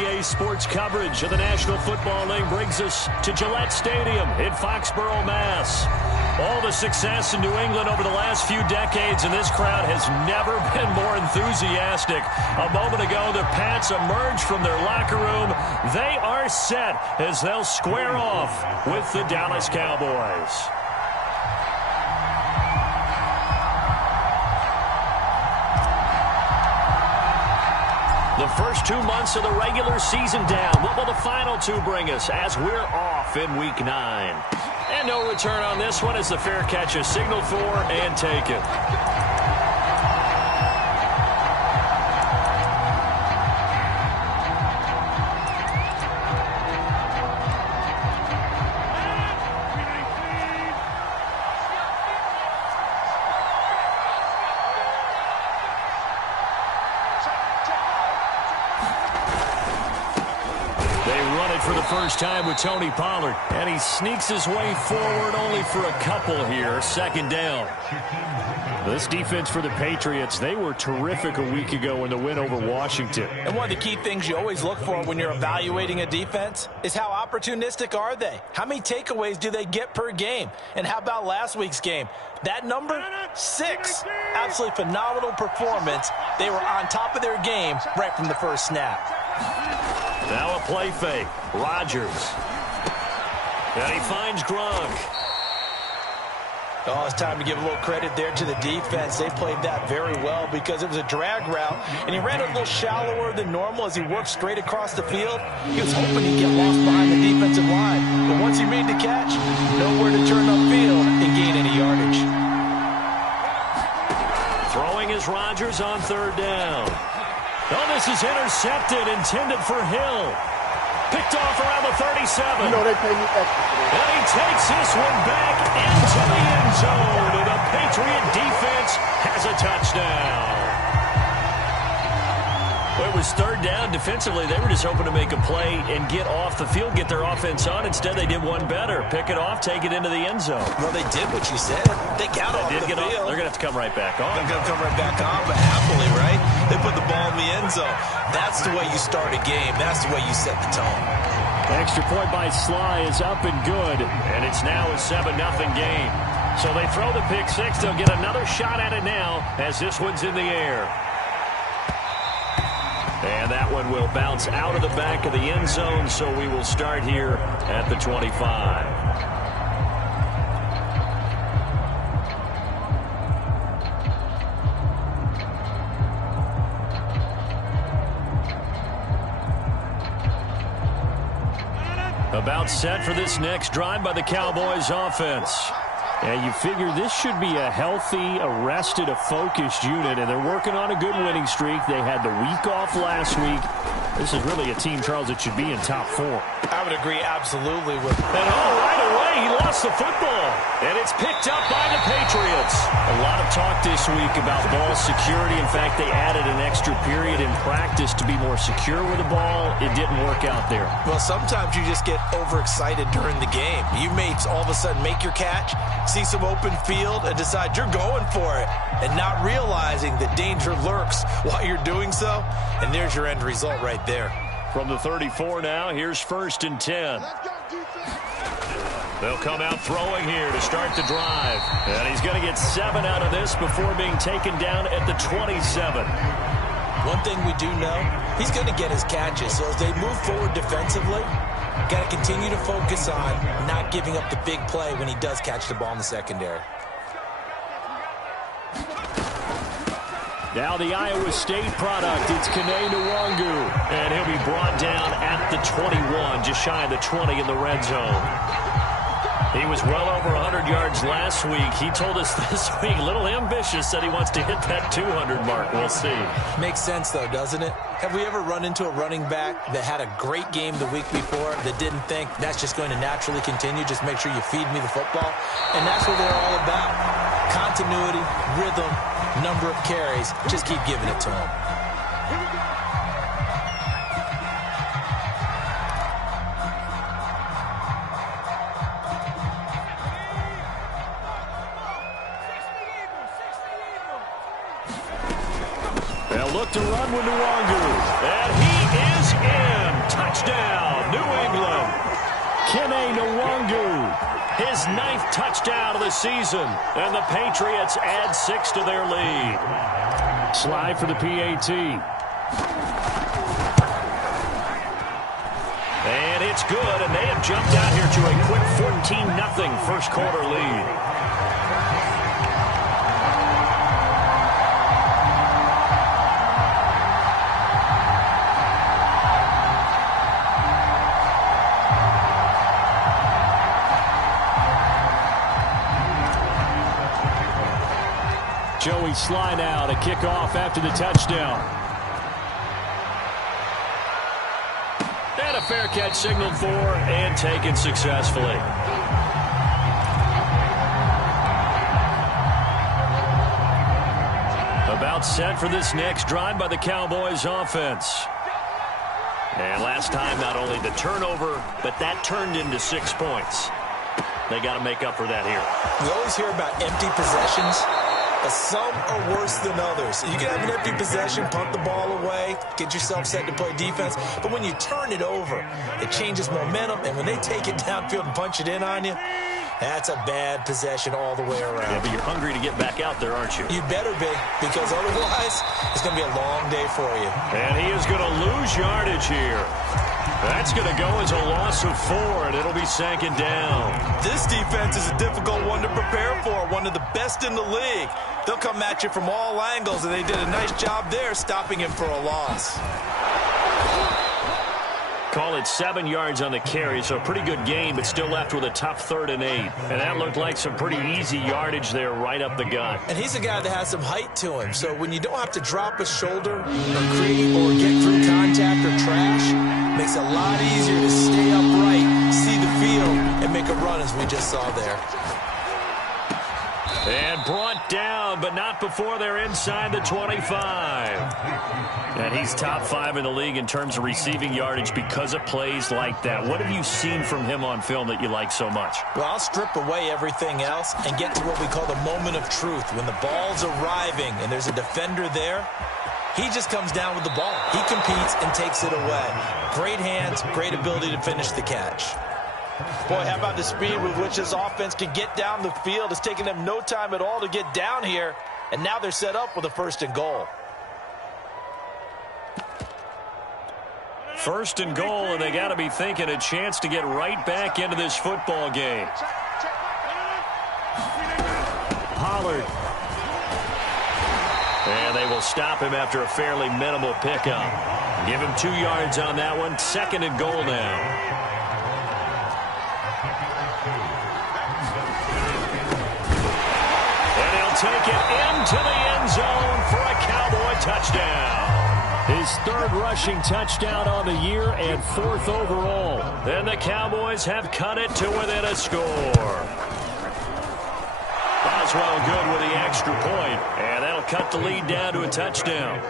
NBA sports coverage of the National Football League brings us to Gillette Stadium in Foxborough, Mass. All the success in New England over the last few decades, and this crowd has never been more enthusiastic. A moment ago, the Pats emerged from their locker room. They are set as they'll square off with the Dallas Cowboys. The first 2 months of the regular season down. What will the final two bring us as we're off in Week 9? And no return on this one as the fair catch is signaled for and taken. First time with Tony Pollard, and he sneaks his way forward only for a couple here. Second down. This defense for the Patriots, they were terrific a week ago in the win over Washington. And one of the key things you always look for when you're evaluating a defense is how opportunistic are they? How many takeaways do they get per game? And how about last week's game? That number, 6. Absolutely phenomenal performance. They were on top of their game right from the first snap. Now a play fake. Rodgers. And he finds Gronk. Oh, it's time to give a little credit there to the defense. They played that very well because it was a drag route, and he ran a little shallower than normal as he worked straight across the field. He was hoping he'd get lost behind the defensive line, but once he made the catch, nowhere to turn upfield and gain any yardage. Throwing is Rodgers on third down. Oh, this is intercepted, intended for Hill. Picked off around the 37. You know they pay me extra for that. And he takes this one back into the end zone. And the Patriot defense has a touchdown. Well, it was third down. Defensively, they were just hoping to make a play and get off the field, get their offense on. Instead, they did one better. Pick it off, take it into the end zone. Well, they did what you said. They got off the field. They're going to have to come right back on. They're going to come right back on, but happily, right? They put the ball in the end zone. That's the way you start a game. That's the way you set the tone. Extra point by Sly is up and good, and it's now a 7-0 game. So they throw the pick six. They'll get another shot at it now as this one's in the air. And that one will bounce out of the back of the end zone, so we will start here at the 25. About set for this next drive by the Cowboys offense. And you figure this should be a healthy, arrested, a focused unit, and they're working on a good winning streak. They had the week off last week. This is really a team, Charles, that should be in top 4. I would agree absolutely with that. And right away, he lost the football. And it's picked up by the Patriots. A lot of talk this week about ball security. In fact, they added an extra period in practice to be more secure with the ball. It didn't work out there. Well, sometimes you just get overexcited during the game. You may all of a sudden make your catch, see some open field, and decide you're going for it, and not realizing that danger lurks while you're doing so. And there's your end result right there. From the 34 now, here's 1st and 10. They'll come out throwing here to start the drive. And he's going to get 7 out of this before being taken down at the 27. One thing we do know, he's going to get his catches. So as they move forward defensively, got to continue to focus on not giving up the big play when he does catch the ball in the secondary. Now the Iowa State product, it's Kene Nwangu. And he'll be brought down at the 21, just shy of the 20 in the red zone. He was well over 100 yards last week. He told us this week, a little ambitious, said he wants to hit that 200 mark. We'll see. Makes sense, though, doesn't it? Have we ever run into a running back that had a great game the week before that didn't think that's just going to naturally continue? Just make sure you feed me the football. And that's what they're all about. Continuity, rhythm, number of carries. Just keep giving it to them. They'll look to run with Nwangu. And he is in. touchdown of the season. And the Patriots add 6 to their lead. Slide for the PAT. And it's good, and they have jumped out here to a quick 14-0 first quarter lead. Joey Sly now to kick off after the touchdown. And a fair catch signaled for and taken successfully. About set for this next drive by the Cowboys offense. And last time, not only the turnover, but that turned into 6 points. They got to make up for that here. We always hear about empty possessions, but some are worse than others. You can have an empty possession, punt the ball away, get yourself set to play defense. But when you turn it over, it changes momentum. And when they take it downfield and punch it in on you, that's a bad possession all the way around. Yeah, but you're hungry to get back out there, aren't you? You better be, because otherwise it's going to be a long day for you. And he is going to lose yardage here. That's going to go as a loss of 4, and it'll be second down. This defense is a difficult one to prepare for, one of the best in the league. They'll come at you from all angles, and they did a nice job there stopping him for a loss. Call it 7 yards on the carry, so a pretty good gain, but still left with a tough 3rd and 8. And that looked like some pretty easy yardage there right up the gut. And he's a guy that has some height to him, so when you don't have to drop a shoulder or create or get through contact or trash, makes it a lot easier to stay upright, see the field, and make a run as we just saw there. And brought down, but not before they're inside the 25. And he's top 5 in the league in terms of receiving yardage because of plays like that. What have you seen from him on film that you like so much? Well, I'll strip away everything else and get to what we call the moment of truth. When the ball's arriving and there's a defender there, he just comes down with the ball. He competes and takes it away. Great hands, great ability to finish the catch. Boy, how about the speed with which this offense can get down the field? It's taken them no time at all to get down here, and now they're set up with a 1st and goal. 1st and goal, and they got to be thinking a chance to get right back into this football game. Pollard. And they will stop him after a fairly minimal pickup. Give him 2 yards on that one. 2nd and goal now. Take it into the end zone for a Cowboy touchdown. His 3rd rushing touchdown on the year and 4th overall. And the Cowboys have cut it to within a score. Boswell good with the extra point, and that'll cut the lead down to a touchdown.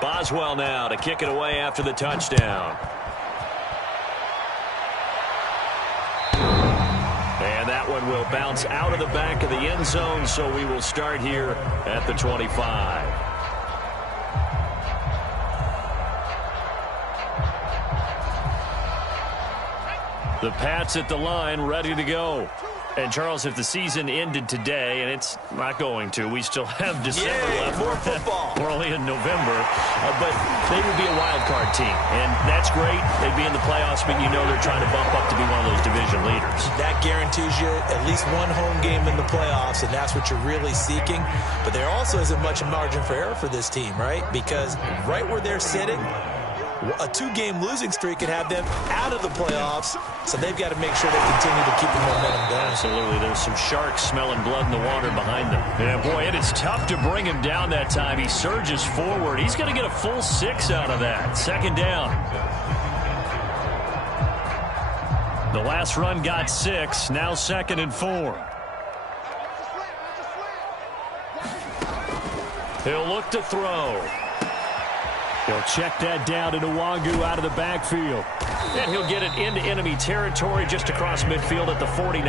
Boswell now to kick it away after the touchdown. And that one will bounce out of the back of the end zone, so we will start here at the 25. The Pats at the line, ready to go. And, Charles, if the season ended today, and it's not going to, we still have December left. More football. We're only in November, but they would be a wild card team. And that's great. They'd be in the playoffs, but you know they're trying to bump up to be one of those division leaders. That guarantees you at least one home game in the playoffs, and that's what you're really seeking. But there also isn't much margin for error for this team, right? Because right where they're sitting, a 2-game losing streak could have them out of the playoffs, so they've got to make sure they continue to keep the momentum going. Absolutely. There's some sharks smelling blood in the water behind them. Yeah, boy, it is tough to bring him down that time. He surges forward. He's going to get a full 6 out of that. 2nd down. The last run got 6. Now 2nd and 4. He'll look to throw. He'll check that down to Nwangu out of the backfield. And he'll get it into enemy territory just across midfield at the 49.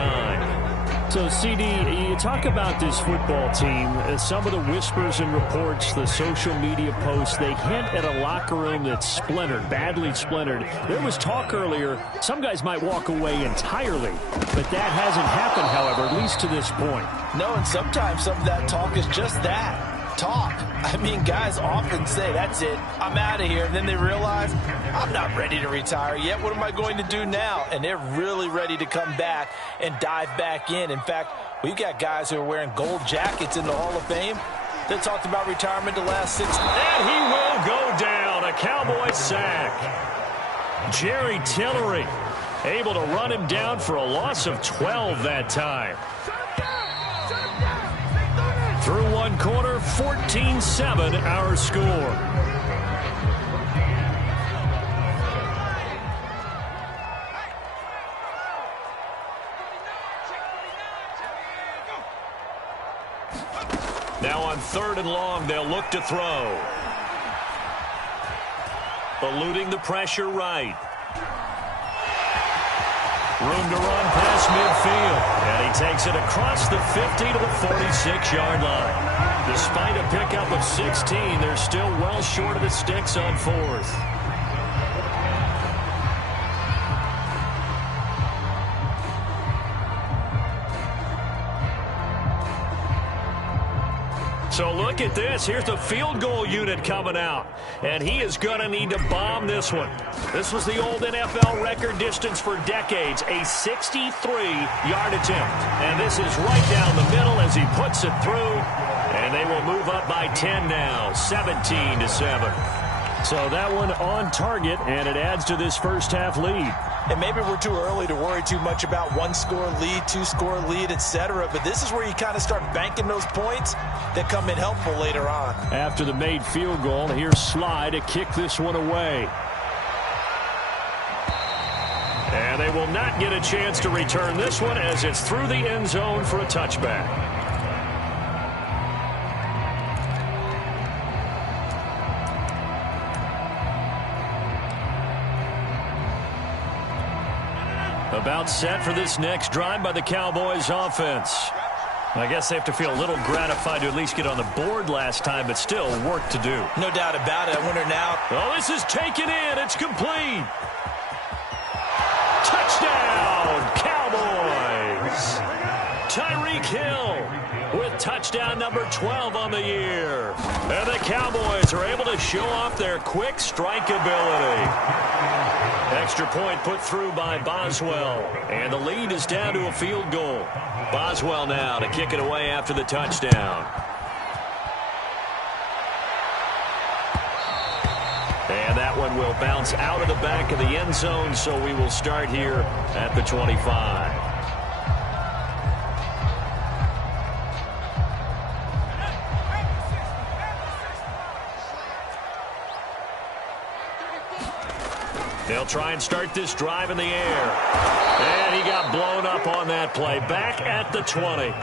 So, CD, you talk about this football team, some of the whispers and reports, the social media posts, they hint at a locker room that's splintered, badly splintered. There was talk earlier, some guys might walk away entirely, but that hasn't happened, however, at least to this point. No, and sometimes some of that talk is just that. Talk. I mean, guys often say, that's it, I'm out of here. And then they realize, I'm not ready to retire yet. What am I going to do now? And they're really ready to come back and dive back in. In fact, we've got guys who are wearing gold jackets in the Hall of Fame that talked about retirement the last 6 months. And he will go down. A Cowboy sack. Jerry Tillery able to run him down for a loss of 12 that time. Through one quarter, 14-7 our score. Now on 3rd and long, they'll look to throw. Eluding the pressure right. Room to run past midfield. And he takes it across the 50 to the 46-yard line. Despite a pickup of 16, they're still well short of the sticks on 4th. So look at this. Here's the field goal unit coming out. And he is going to need to bomb this one. This was the old NFL record distance for decades, a 63-yard attempt. And this is right down the middle as he puts it through. And they will move up by 10 now, 17-7. So that one on target, and it adds to this first half lead. And maybe we're too early to worry too much about 1-score lead, 2-score lead, etc. But this is where you kind of start banking those points that come in helpful later on. After the made field goal, here's Sly to kick this one away. And they will not get a chance to return this one as it's through the end zone for a touchback. About set for this next drive by the Cowboys offense. I guess they have to feel a little gratified to at least get on the board last time, but still work to do. No doubt about it. I wonder now. Oh, this is taken in. It's complete. Touchdown, Cowboys. Tyreek Hill with touchdown number 12 on the year. And the Cowboys are able to show off their quick strike ability. Extra point put through by Boswell. And the lead is down to a field goal. Boswell now to kick it away after the touchdown. And that one will bounce out of the back of the end zone, so we will start here at the 25. They'll try and start this drive in the air. And he got blown up on that play. Back at the 20.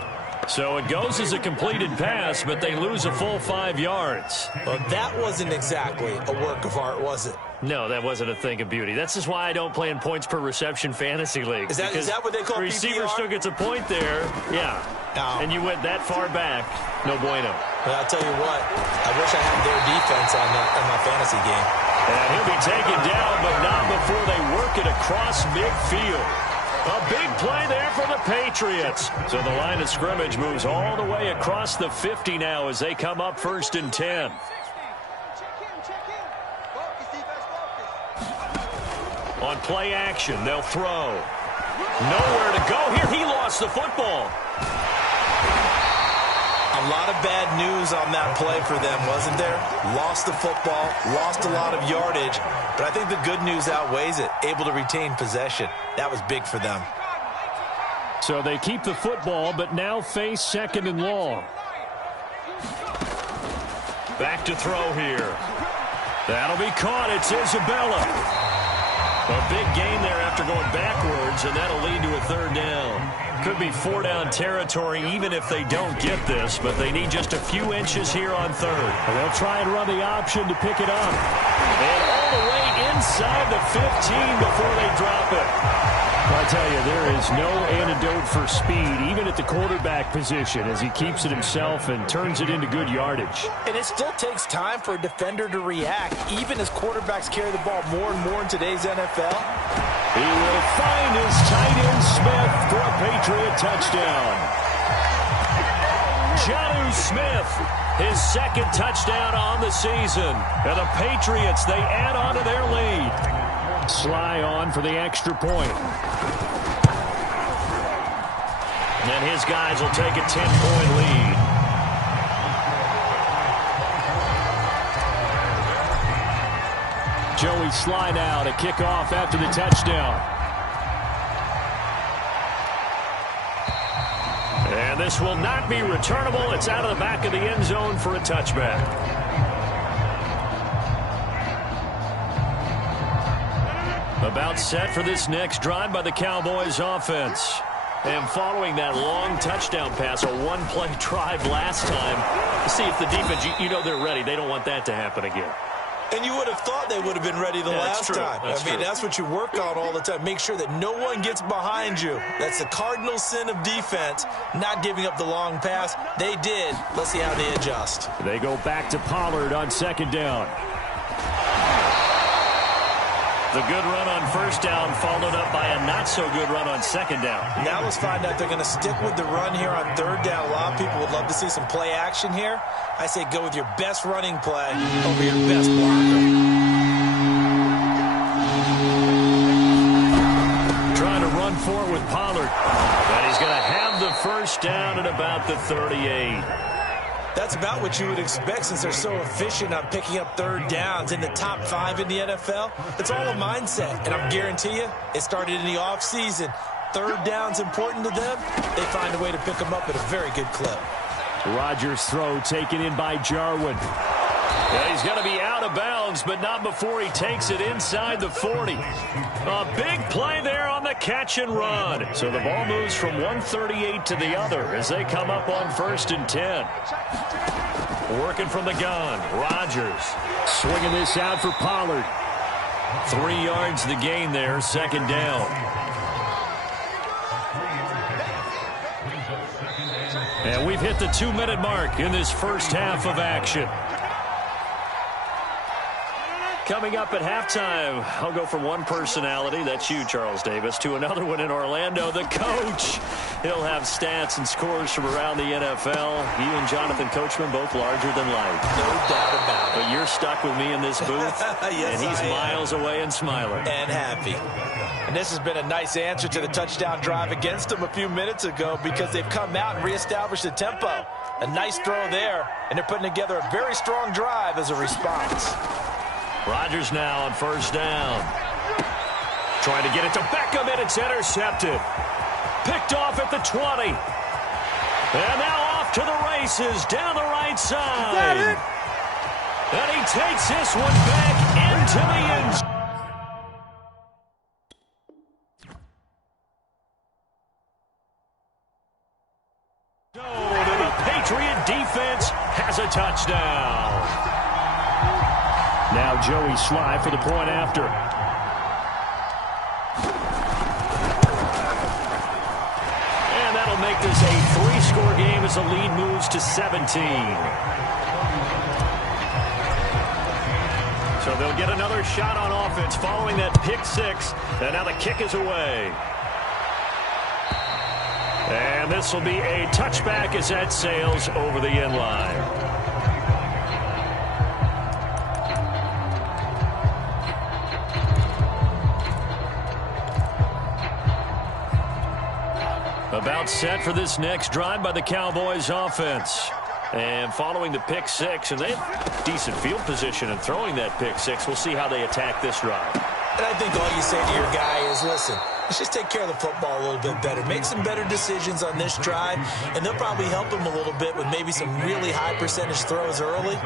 So it goes as a completed pass, but they lose a full 5 yards. Well, that wasn't exactly a work of art, was it? No, that wasn't a thing of beauty. That's just why I don't play in points per reception fantasy leagues. Is that what they call the receiver PPR? still gets a point there. Yeah. Oh. And you went that far back. No bueno. Well, I'll tell you what. I wish I had their defense on my fantasy game. And he'll be taken down, but not before they work it across midfield. A big play there for the Patriots. So the line of scrimmage moves all the way across the 50 now as they come up 1st and 10. On play action, they'll throw. Nowhere to go here. He lost the football. A lot of bad news on that play for them, wasn't there? Lost the football, lost a lot of yardage, but I think the good news outweighs it. Able to retain possession. That was big for them. So they keep the football, but now face 2nd and long. Back to throw here. That'll be caught. It's Isabella. A big gain there after going backwards, and that'll lead to a 3rd down. Could be 4-down territory even if they don't get this, but they need just a few inches here on 3rd. And they'll try and run the option to pick it up. And all the way inside the 15 before they drop it. I tell you, there is no antidote for speed, even at the quarterback position, as he keeps it himself and turns it into good yardage. And it still takes time for a defender to react, even as quarterbacks carry the ball more and more in today's NFL. He will find his tight end Smith for a Patriot touchdown. Jonnu Smith, his second touchdown on the season. And the Patriots, they add on to their lead. Sly on for the extra point. And his guys will take a 10-point lead. Joey Sly now to kick off after the touchdown. And this will not be returnable. It's out of the back of the end zone for a touchback. About set for this next drive by the Cowboys offense. And following that long touchdown pass, a one-play drive last time, see if the defense, you know they're ready. They don't want that to happen again. And you would have thought they would have been ready the last time. That's what you work on all the time. Make sure that no one gets behind you. That's the cardinal sin of defense, not giving up the long pass. They did. Let's see how they adjust. They go back to Pollard on second down. The good run on first down followed up by a not-so-good run on second down. Now let's find out if they're going to stick with the run here on third down. A lot of people would love to see some play action here. I say go with your best running play over your best blocker. Trying to run forward with Pollard. And he's going to have the first down at about the 38. That's about what you would expect since they're so efficient on picking up third downs in the top 5 in the NFL. It's all a mindset, and I guarantee you it started in the offseason. Third down's important to them. They find a way to pick them up at a very good clip. Rodgers' throw taken in by Jarwin. Yeah, he's going to be out of bounds, but not before he takes it inside the 40. A big play there on the catch and run. So the ball moves from 138 to the other as they come up on 1st and 10. Working from the gun, Rodgers swinging this out for Pollard. 3 yards the gain there, second down. And we've hit the 2-minute mark in this first half of action. Coming up at halftime, I'll go from one personality, that's you, Charles Davis, to another one in Orlando, the coach. He'll have stats and scores from around the NFL. You and Jonathan Coachman, both larger than life. No doubt about it. But you're stuck with me in this booth, yes, and he's miles away and smiling. And happy. And this has been a nice answer to the touchdown drive against them a few minutes ago because they've come out and reestablished the tempo. A nice throw there, and they're putting together a very strong drive as a response. Rodgers now on first down. Trying to get it to Beckham, and it's intercepted. Picked off at the 20. And now off to the races down the right side. And he takes this one back into the end zone. The Patriot defense has a touchdown. Now Joey Sly for the point after. And that'll make this a 3-score game as the lead moves to 17. So they'll get another shot on offense following that pick 6. And now the kick is away. And this will be a touchback as that sails over the end line. About set for this next drive by the Cowboys offense. And following the pick 6, and they have decent field position and throwing that pick 6. We'll see how they attack this drive. And I think all you say to your guy is, listen, let's just take care of the football a little bit better. Make some better decisions on this drive, and they'll probably help him a little bit with maybe some really high percentage throws early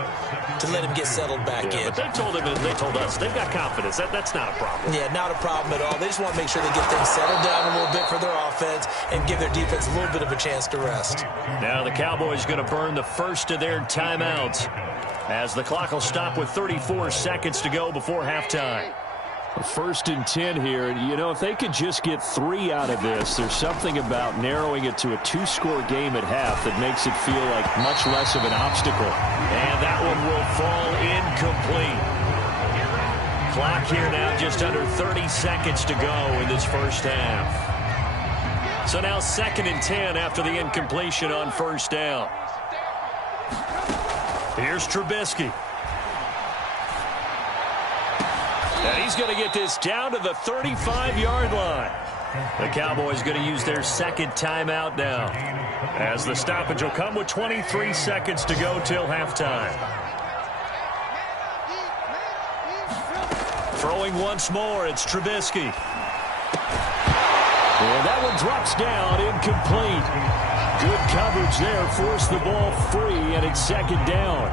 to let him get settled back in. But they told him, and they told us, they've got confidence. That's not a problem. Yeah, not a problem at all. They just want to make sure they get things settled down a little bit for their offense and give their defense a little bit of a chance to rest. Now the Cowboys going to burn the first of their timeouts as the clock will stop with 34 seconds to go before halftime. First and 10 here. You know, if they could just get 3 out of this, there's something about narrowing it to a 2-score game at half that makes it feel like much less of an obstacle. And that one will fall incomplete. Clock here now just under 30 seconds to go in this first half. So now 2nd and 10 after the incompletion on first down. Here's Trubisky. And he's going to get this down to the 35-yard line. The Cowboys going to use their 2nd timeout now, as the stoppage will come with 23 seconds to go till halftime. Throwing once more, it's Trubisky. And that one drops down, incomplete. Good coverage there, forced the ball free, and it's 2nd down.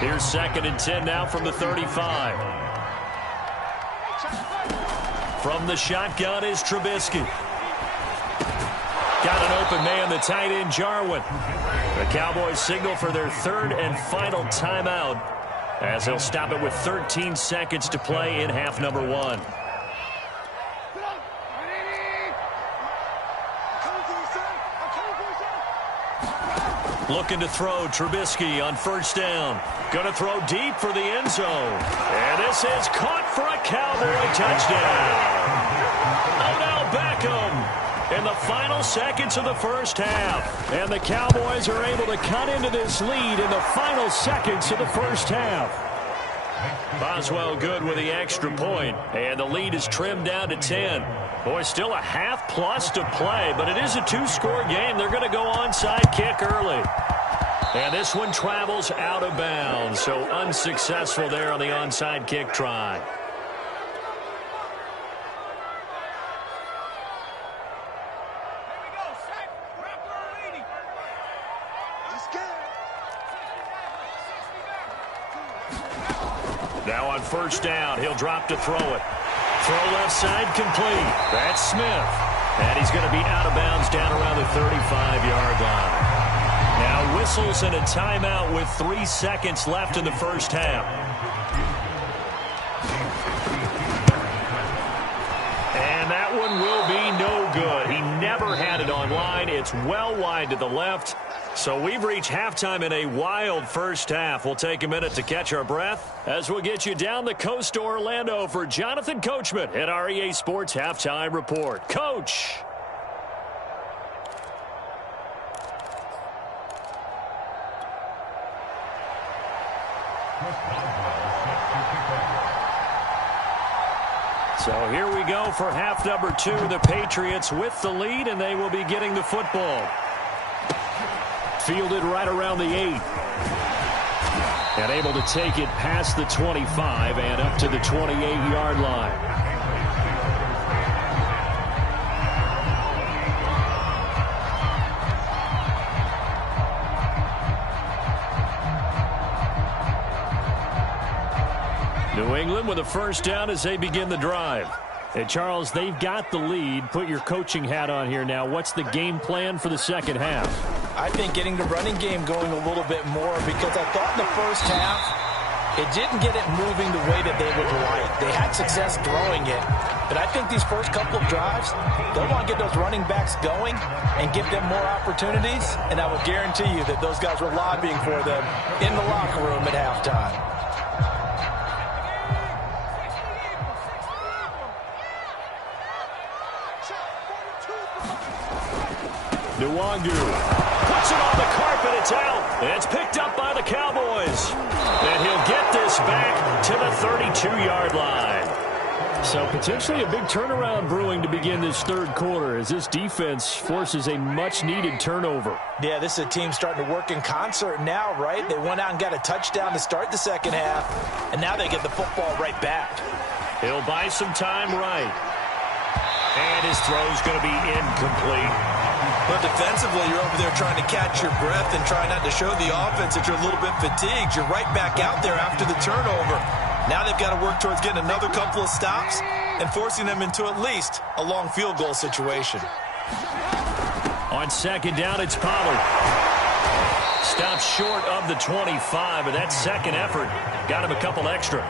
Here's 2nd and 10 now from the 35. From the shotgun is Trubisky. Got an open man, the tight end, Jarwin. The Cowboys signal for their 3rd and final timeout, as they'll stop it with 13 seconds to play in half number 1. Looking to throw, Trubisky on first down. Going to throw deep for the end zone. And this is caught for a Cowboy touchdown. Odell Beckham in the final seconds of the first half. And the Cowboys are able to cut into this lead in the final seconds of the first half. Boswell good with the extra point, and the lead is trimmed down to 10. Boy, still a half plus to play, but it is a 2-score game. They're going to go onside kick early. And this one travels out of bounds, so unsuccessful there on the onside kick try. Now on first down, he'll drop to throw it. Throw left side complete. That's Smith. And he's going to be out of bounds down around the 35-yard line. Now whistles and a timeout with 3 seconds left in the first half. And that one will be no good. He never had it on line. It's well wide to the left. So we've reached halftime in a wild first half. We'll take a minute to catch our breath as we'll get you down the coast to Orlando for Jonathan Coachman at our EA Sports Halftime Report. Coach. So here we go for half number 2. The Patriots with the lead, and they will be getting the football. Fielded right around the 8. And able to take it past the 25 and up to the 28-yard line. New England with a first down as they begin the drive. Hey, Charles, they've got the lead. Put your coaching hat on here now. What's the game plan for the second half? I think getting the running game going a little bit more, because I thought in the first half it didn't get it moving the way that they would like. They had success throwing it, but I think these first couple of drives, they'll want to get those running backs going and give them more opportunities, and I would guarantee you that those guys were lobbying for them in the locker room at halftime. Nwangu puts it on the carpet. It's out. It's picked up by the Cowboys. And he'll get this back to the 32-yard line. So potentially a big turnaround brewing to begin this third quarter as this defense forces a much-needed turnover. Yeah, this is a team starting to work in concert now, right? They went out and got a touchdown to start the second half, and now they get the football right back. He'll buy some time right. And his throw's going to be incomplete. But defensively, you're over there trying to catch your breath and try not to show the offense that you're a little bit fatigued. You're right back out there after the turnover. Now they've got to work towards getting another couple of stops and forcing them into at least a long field goal situation. On second down, it's Pollard. Stops short of the 25, but that second effort got him a couple extra.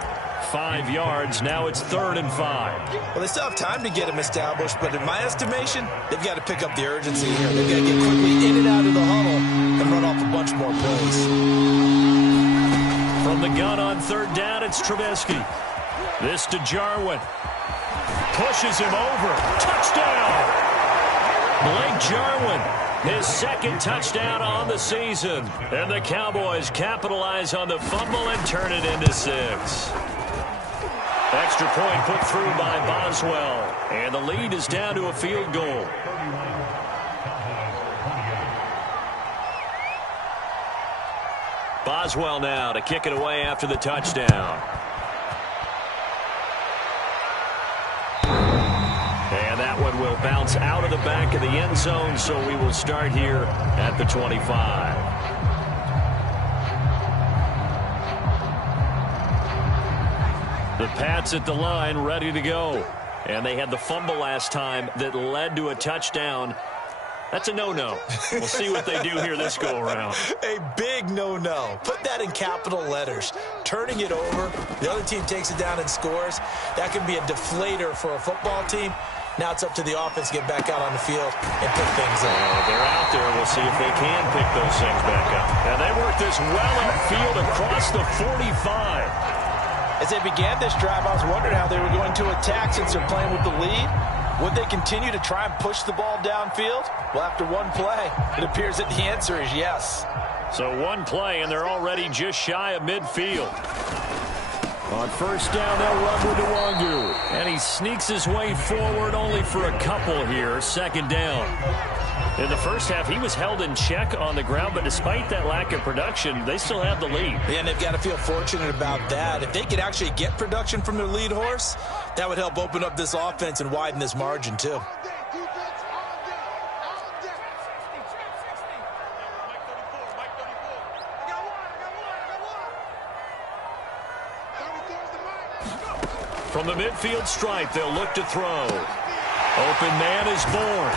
5 yards. Now it's 3rd and 5. Well, they still have time to get him established, but in my estimation, they've got to pick up the urgency here. They've got to get quickly in and out of the huddle and run off a bunch more plays. From the gun on 3rd down, it's Trubisky. This to Jarwin. Pushes him over. Touchdown! Blake Jarwin, his 2nd touchdown on the season. And the Cowboys capitalize on the fumble and turn it into 6. Extra point put through by Boswell. And the lead is down to a field goal. Boswell now to kick it away after the touchdown. And that one will bounce out of the back of the end zone, so we will start here at the 25. The Pats at the line, ready to go. And they had the fumble last time that led to a touchdown. That's a no-no. We'll see what they do here this go-around. A big no-no. Put that in capital letters. Turning it over, the other team takes it down and scores. That can be a deflator for a football team. Now it's up to the offense to get back out on the field and pick things up. They're out there. We'll see if they can pick those things back up. And they work this well upfield across the 45. As they began this drive, I was wondering how they were going to attack since they're playing with the lead. Would they continue to try and push the ball downfield? Well, after one play, it appears that the answer is yes. So one play, and they're already just shy of midfield. On 1st down, they'll run with Nwangu. And he sneaks his way forward only for a couple here. 2nd down. In the first half, he was held in check on the ground, but despite that lack of production, they still have the lead. Yeah, and they've got to feel fortunate about that. If they could actually get production from their lead horse, that would help open up this offense and widen this margin, too. From the midfield stripe, they'll look to throw. Open man is born.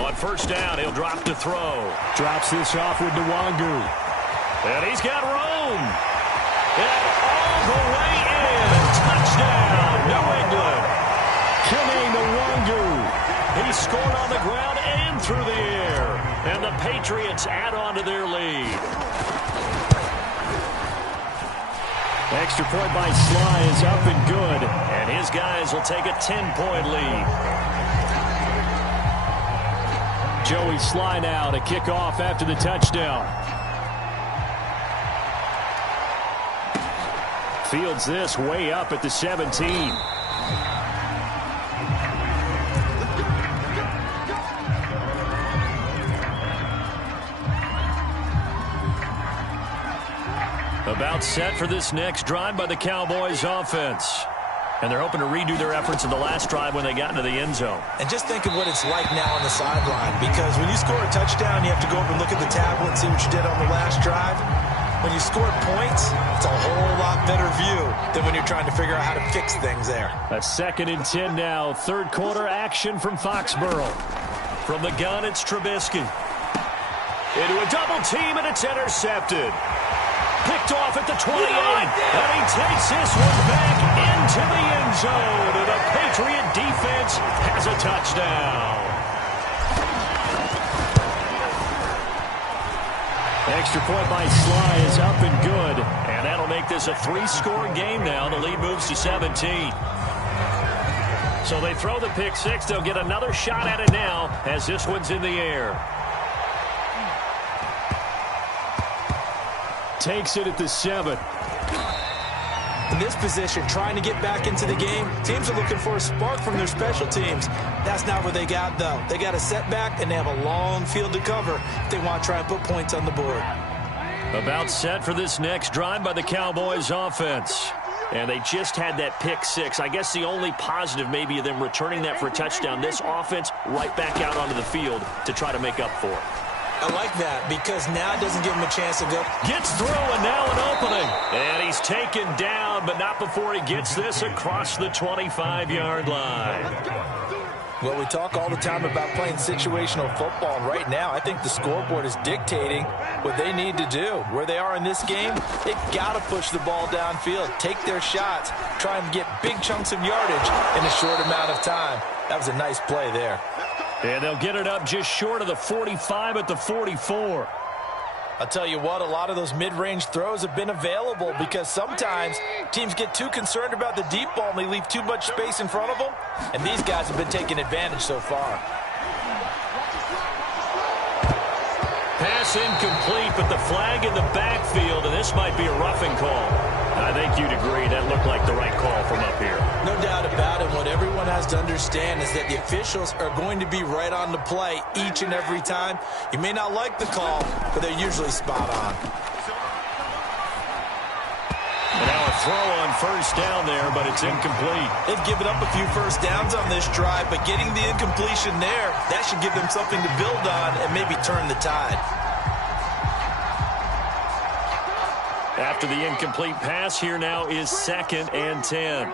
On 1st down, he'll drop to throw. Drops this off with Nwangu. And he's got room. And all the way in. Touchdown, New England. Kene Nwangu. He scored on the ground and through the air. And the Patriots add on to their lead. Extra point by Sly is up and good. And his guys will take a 10-point lead. Joey Sly now to kick off after the touchdown. Fields this way up at the 17. About set for this next drive by the Cowboys offense. And they're hoping to redo their efforts in the last drive when they got into the end zone. And just think of what it's like now on the sideline, because when you score a touchdown, you have to go over and look at the tablet and see what you did on the last drive. When you score points, it's a whole lot better view than when you're trying to figure out how to fix things there. A 2nd and 10 now. 3rd quarter action from Foxborough. From the gun, it's Trubisky. Into a double team, and it's intercepted. Picked off at the 28, and he takes this one back into the end zone, and the Patriot defense has a touchdown. Extra point by Sly is up and good, and that'll make this a 3-score game now. The lead moves to 17. So they throw the pick 6. They'll get another shot at it now as this one's in the air. Takes it at the 7. In this position, trying to get back into the game, teams are looking for a spark from their special teams. That's not what they got, though. They got a setback, and they have a long field to cover if they want to try and put points on the board. About set for this next drive by the Cowboys offense. And they just had that pick six. I guess the only positive maybe of them returning that for a touchdown. This offense right back out onto the field to try to make up for it. I like that because now it doesn't give him a chance to go. Gets through and now an opening. And he's taken down, but not before he gets this across the 25-yard line. Well, we talk all the time about playing situational football, and right now I think the scoreboard is dictating what they need to do. Where they are in this game, they've got to push the ball downfield, take their shots, try and get big chunks of yardage in a short amount of time. That was a nice play there. And they'll get it up just short of the 45 at the 44. I'll tell you what, a lot of those mid-range throws have been available because sometimes teams get too concerned about the deep ball and they leave too much space in front of them, and these guys have been taking advantage so far. Pass incomplete, but the flag in the backfield, and this might be a roughing call. I think you'd agree that looked like the right call from up here. No doubt about it. What everyone has to understand is that the officials are going to be right on the play each and every time. You may not like the call, but they're usually spot on. And now a throw on first down there, but it's incomplete. They've given up a few first downs on this drive, but getting the incompletion there, that should give them something to build on and maybe turn the tide. After the incomplete pass, here now is 2nd and 10.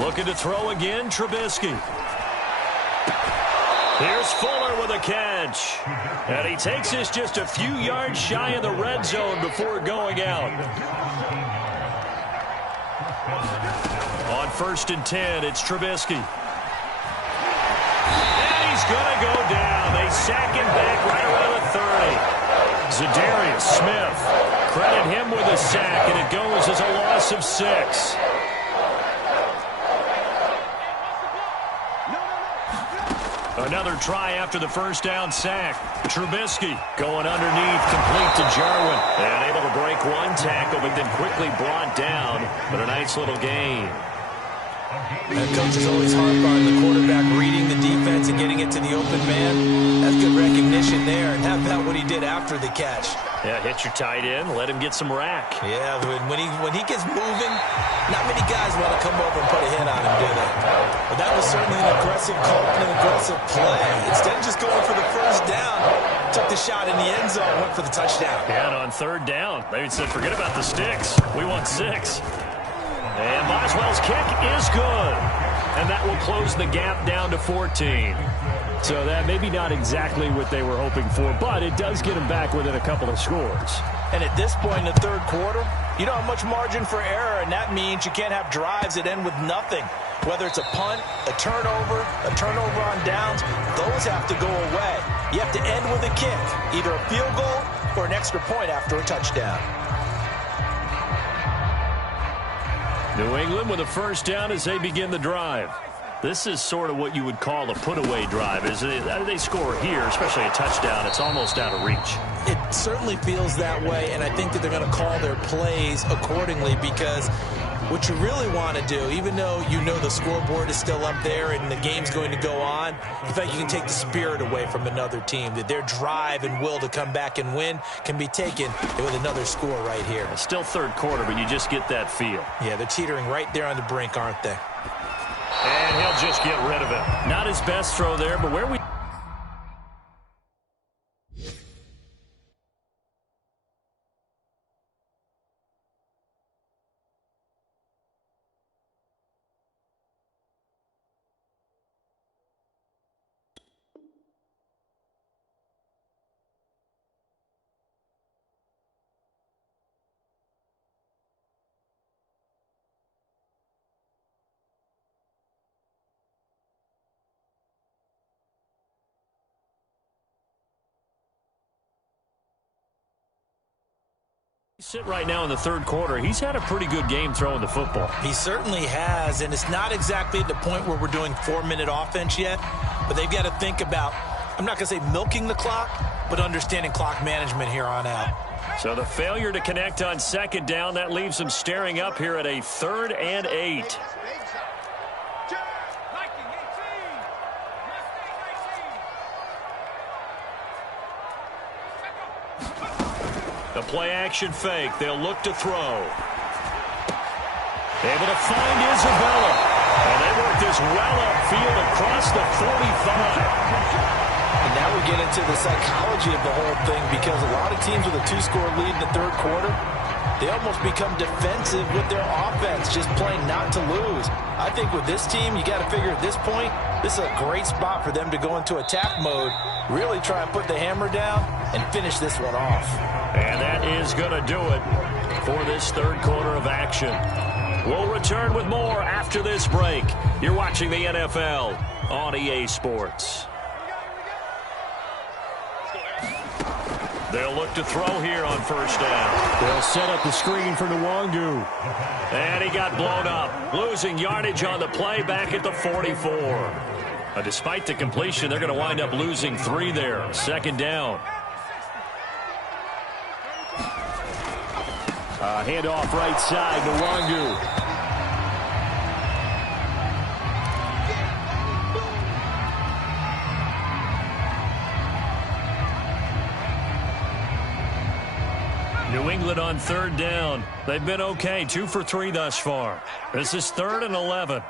Looking to throw again, Trubisky. Here's Fuller with a catch. And he takes this just a few yards shy of the red zone before going out. On 1st and 10, it's Trubisky. And he's going to go down. They sack him back right around the 30. Zadarius Smith, credit him with a sack, and it goes as a loss of 6. Another try after the first down sack. Trubisky going underneath, complete to Jarwin. And able to break one tackle, but then quickly brought down. But a nice little gain. And coach is always hard on the quarterback reading the defense and getting it to the open man. That's good recognition there. And how about what he did after the catch? Yeah, hit your tight end, let him get some rack. Yeah, when he gets moving, not many guys want to come over and put a hit on him, do they? But that was certainly an aggressive call and an aggressive play. Instead of just going for the first down, took the shot in the end zone, went for the touchdown. Yeah, and on 3rd down, they said, forget about the sticks. We want 6. And Boswell's kick is good. And that will close the gap down to 14. So that maybe not exactly what they were hoping for, but it does get them back within a couple of scores. And at this point in the 3rd quarter, you don't have much margin for error, and that means you can't have drives that end with nothing. Whether it's a punt, a turnover on downs, those have to go away. You have to end with a kick, either a field goal or an extra point after a touchdown. New England with a first down as they begin the drive. This is sort of what you would call a put-away drive, isn't it? They score here, especially a touchdown. It's almost out of reach. It certainly feels that way, and I think that they're going to call their plays accordingly because what you really want to do, even though you know the scoreboard is still up there and the game's going to go on, in fact, you can take the spirit away from another team, that their drive and will to come back and win can be taken with another score right here. It's still 3rd quarter, but you just get that feel. Yeah, they're teetering right there on the brink, aren't they? And he'll just get rid of it. Not his best throw there, but where we... Sit right now in the 3rd quarter. He's had a pretty good game throwing the football. He certainly has, and it's not exactly at the point where we're doing 4-minute offense yet, but they've got to think about, I'm not going to say milking the clock, but understanding clock management here on out. So the failure to connect on 2nd down, that leaves them staring up here at a 3rd and 8. The play-action fake. They'll look to throw. Able to find Isabella. And they work this well upfield across the 45. And now we get into the psychology of the whole thing, because a lot of teams with a 2-score lead in the third quarter, they almost become defensive with their offense, just playing not to lose. I think with this team, you got to figure at this point, this is a great spot for them to go into attack mode, really try and put the hammer down and finish this one off. And that is going to do it for this third quarter of action. We'll return with more after this break. You're watching the NFL on EA Sports. They'll look to throw here on first down. They'll set up the screen for Nwangu. And he got blown up, losing yardage on the play back at the 44. Despite the completion, they're going to wind up losing 3 there. Second down. Handoff right side, Nwangu. New England on third down. They've been okay, 2 for 3 thus far. This is 3rd and 11.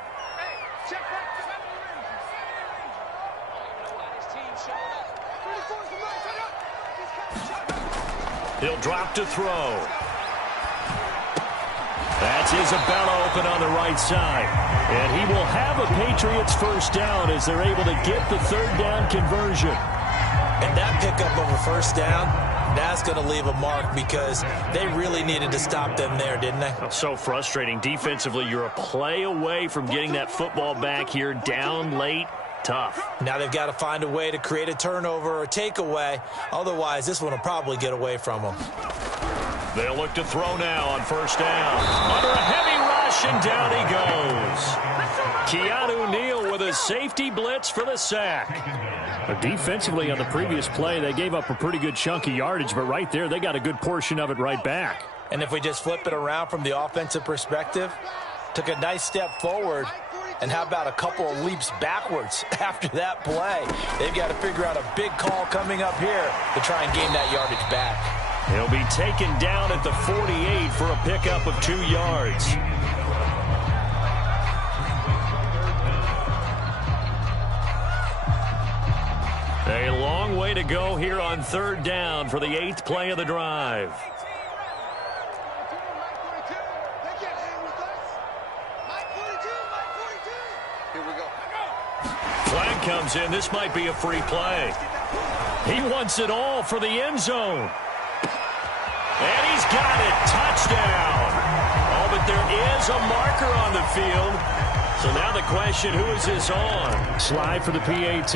He'll drop to throw. That's Isabella open on the right side. And he will have a Patriots first down as they're able to get the third down conversion. And that pickup of a first down, that's going to leave a mark, because they really needed to stop them there, didn't they? So frustrating. Defensively, you're a play away from getting that football back here, down late. Tough. Now they've got to find a way to create a turnover or a takeaway. Otherwise, this one will probably get away from them. They'll look to throw now on first down. Under a heavy rush, and down he goes. Keanu Neal with a safety blitz for the sack. Defensively on the previous play, they gave up a pretty good chunk of yardage, but right there, they got a good portion of it right back. And if we just flip it around from the offensive perspective, took a nice step forward, and how about a couple of leaps backwards after that play? They've got to figure out a big call coming up here to try and gain that yardage back. He'll be taken down at the 48 for a pickup of 2 yards. A long way to go here on third down for the 8th play of the drive. Flag comes in. This might be a free play. He wants it all for the end zone. And he's got it. Touchdown. Oh, but there is a marker on the field. So now the question, who is this on? Slide for the PAT.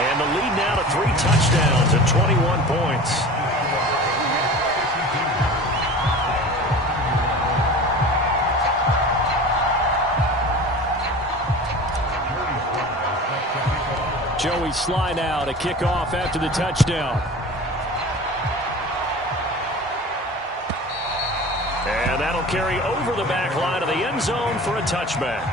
And the lead now to 3 touchdowns and 21 points. Joey Slye now to kick off after the touchdown. And that'll carry over the back line of the end zone for a touchback.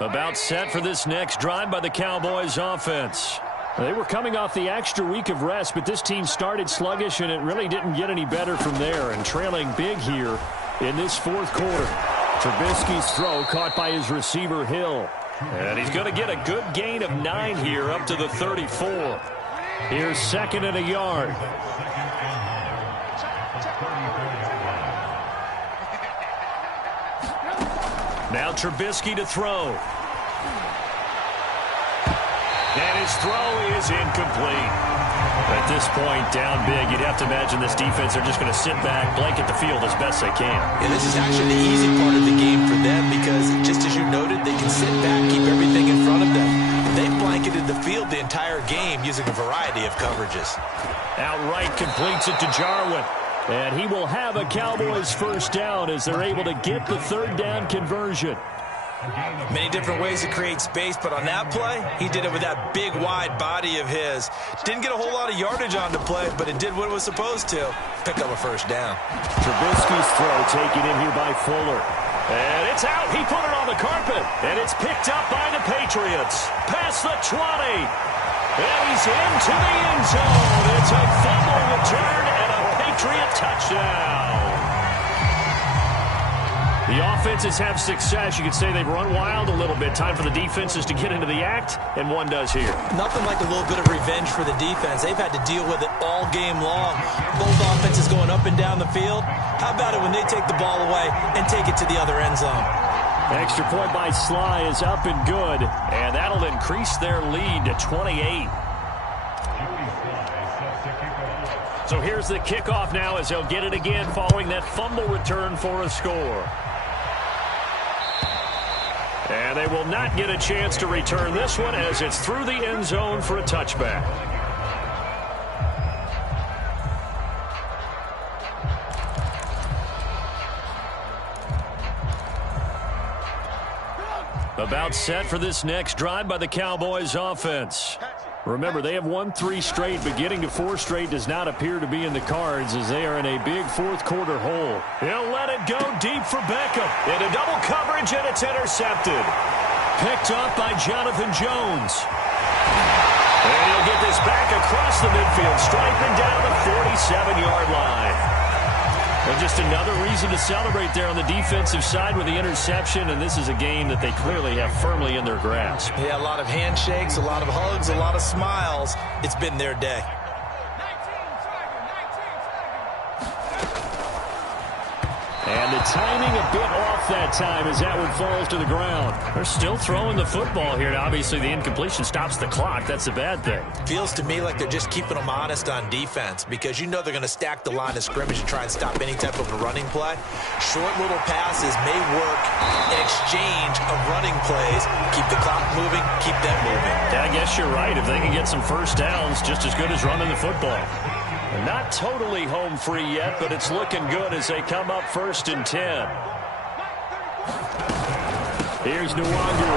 About set for this next drive by the Cowboys offense. They were coming off the extra week of rest, but this team started sluggish, and it really didn't get any better from there, and trailing big here in this fourth quarter. Trubisky's throw caught by his receiver, Hill. And he's going to get a good gain of 9 here up to the 34. Here's 2nd and a yard. Now Trubisky to throw. And his throw is incomplete. At this point, down big, you'd have to imagine this defense are just going to sit back, blanket the field as best they can. And this is actually the easy part of the game for them, because just as you noted, they can sit back, keep everything in front of them. They blanketed the field the entire game using a variety of coverages. Outright completes it to Jarwin. And he will have a Cowboys first down as they're able to get the third down conversion. Many different ways to create space, but on that play, he did it with that big, wide body of his. Didn't get a whole lot of yardage on the play, but it did what it was supposed to. Pick up a first down. Trubisky's throw taken in here by Fuller. And it's out. He put it on the carpet. And it's picked up by the Patriots. Past the 20. And he's into the end zone. It's a fumble return and a Patriot touchdown. The offenses have success. You could say they've run wild a little bit. Time for the defenses to get into the act, and one does here. Nothing like a little bit of revenge for the defense. They've had to deal with it all game long. Both offenses going up and down the field. How about it when they take the ball away and take it to the other end zone? Extra point by Sly is up and good, and that'll increase their lead to 28. So here's the kickoff now as they'll get it again following that fumble return for a score. And they will not get a chance to return this one as it's through the end zone for a touchback. About set for this next drive by the Cowboys offense. Remember, they have won 3 straight, but getting to 4 straight does not appear to be in the cards as they are in a big fourth-quarter hole. He'll let it go deep for Beckham. Into double coverage, and it's intercepted. Picked up by Jonathan Jones. And he'll get this back across the midfield, striping down the 47-yard line. And just another reason to celebrate there on the defensive side with the interception, and this is a game that they clearly have firmly in their grasp. Yeah, a lot of handshakes, a lot of hugs, a lot of smiles. It's been their day. And the timing a bit off that time as that one falls to the ground. They're still throwing the football here. Now, obviously, the incompletion stops the clock. That's a bad thing. Feels to me like they're just keeping them honest on defense because you know they're going to stack the line of scrimmage and try and stop any type of a running play. Short little passes may work in exchange of running plays. Keep the clock moving, keep them moving. Yeah, I guess you're right. If they can get some first downs, just as good as running the football. Not totally home free yet, but it's looking good as they come up 1st and 10. Here's Nwangu.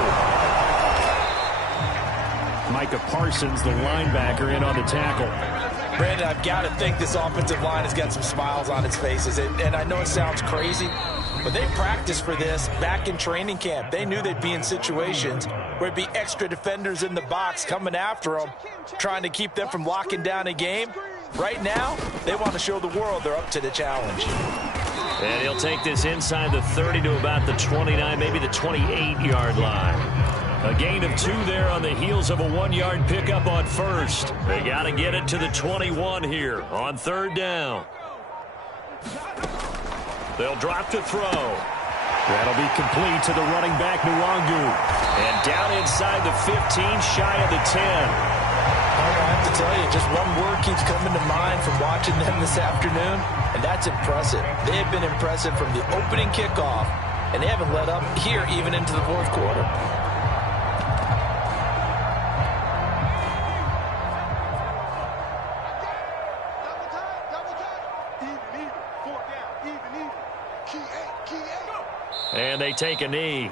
Micah Parsons, the linebacker, in on the tackle. Brandon, I've got to think this offensive line has got some smiles on its faces. And I know it sounds crazy, but they practiced for this back in training camp. They knew they'd be in situations where it'd be extra defenders in the box coming after them, trying to keep them from locking down a game. Right now, they want to show the world they're up to the challenge. And he'll take this inside the 30 to about the 29, maybe the 28-yard line. A gain of 2 there on the heels of a 1-yard pickup on first. They got to get it to the 21 here on 3rd down. They'll drop to throw. That'll be complete to the running back, Nwangu. And down inside the 15, shy of the 10. I have to tell you, just one word keeps coming to mind from watching them this afternoon, and that's impressive. They have been impressive from the opening kickoff, and they haven't let up here even into the 4th quarter. And they take a knee.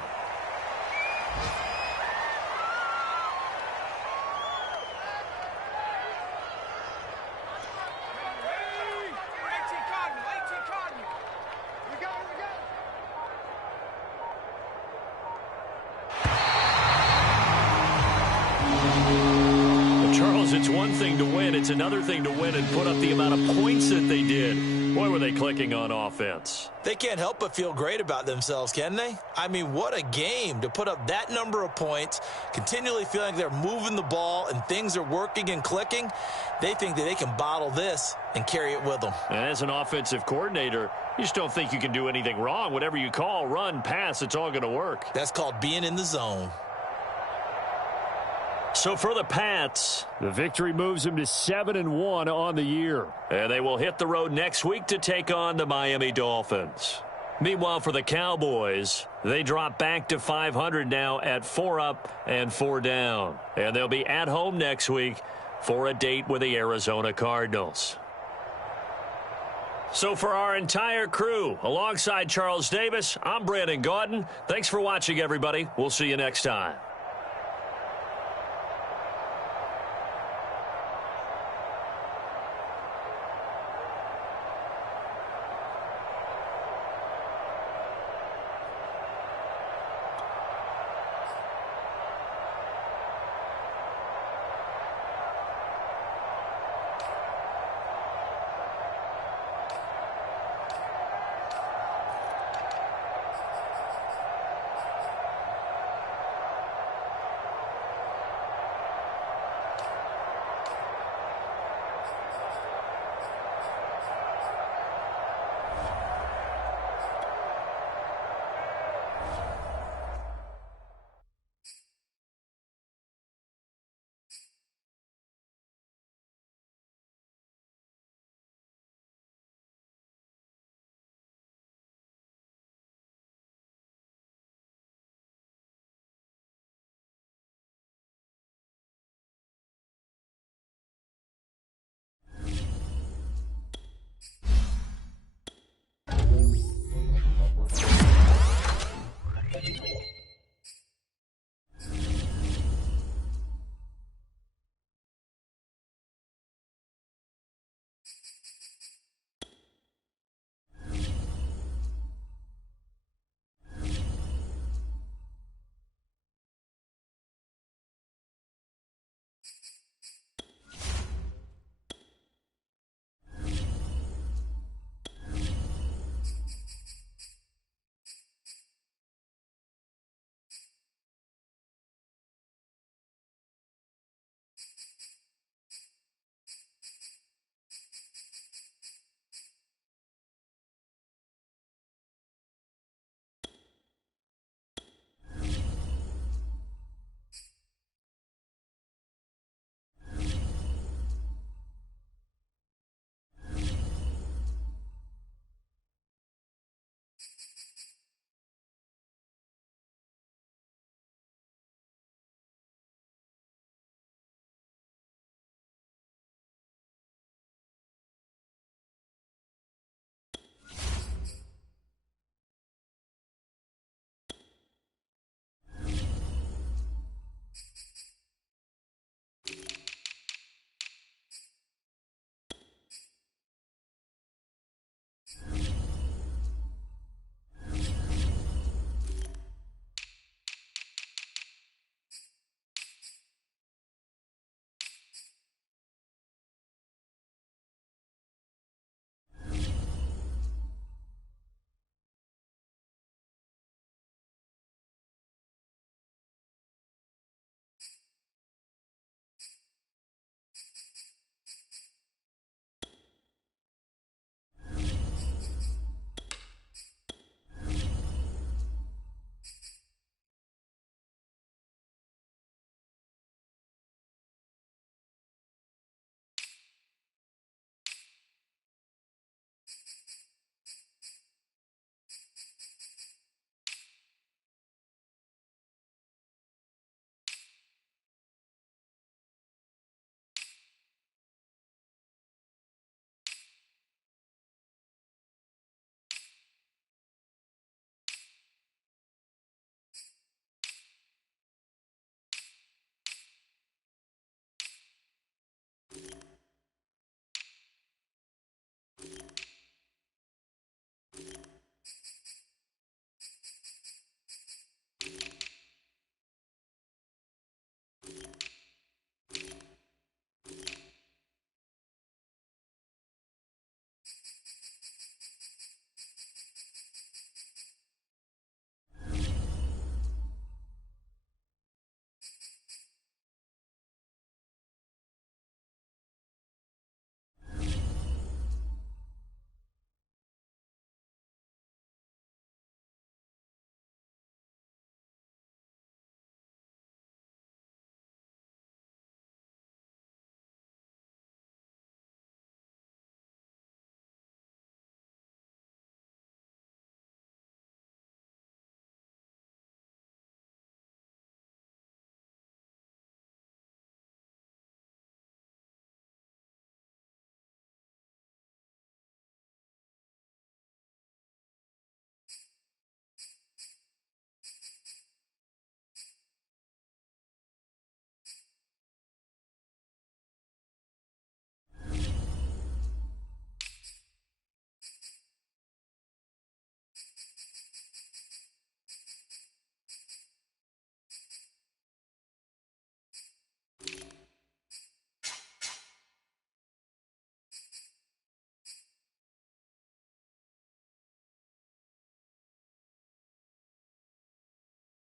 It's one thing to win. It's another thing to win and put up the amount of points that they did. Boy, were they clicking on offense. They can't help but feel great about themselves, can they? I mean, what a game to put up that number of points, continually feeling they're moving the ball and things are working and clicking. They think that they can bottle this and carry it with them. And as an offensive coordinator, you just don't think you can do anything wrong. Whatever you call, run, pass, it's all going to work. That's called being in the zone. So for the Pats, the victory moves them to 7-1 on the year. And they will hit the road next week to take on the Miami Dolphins. Meanwhile, for the Cowboys, they drop back to 500 now at 4 up and 4 down. And they'll be at home next week for a date with the Arizona Cardinals. So for our entire crew, alongside Charles Davis, I'm Brandon Gaudin. Thanks for watching, everybody. We'll see you next time.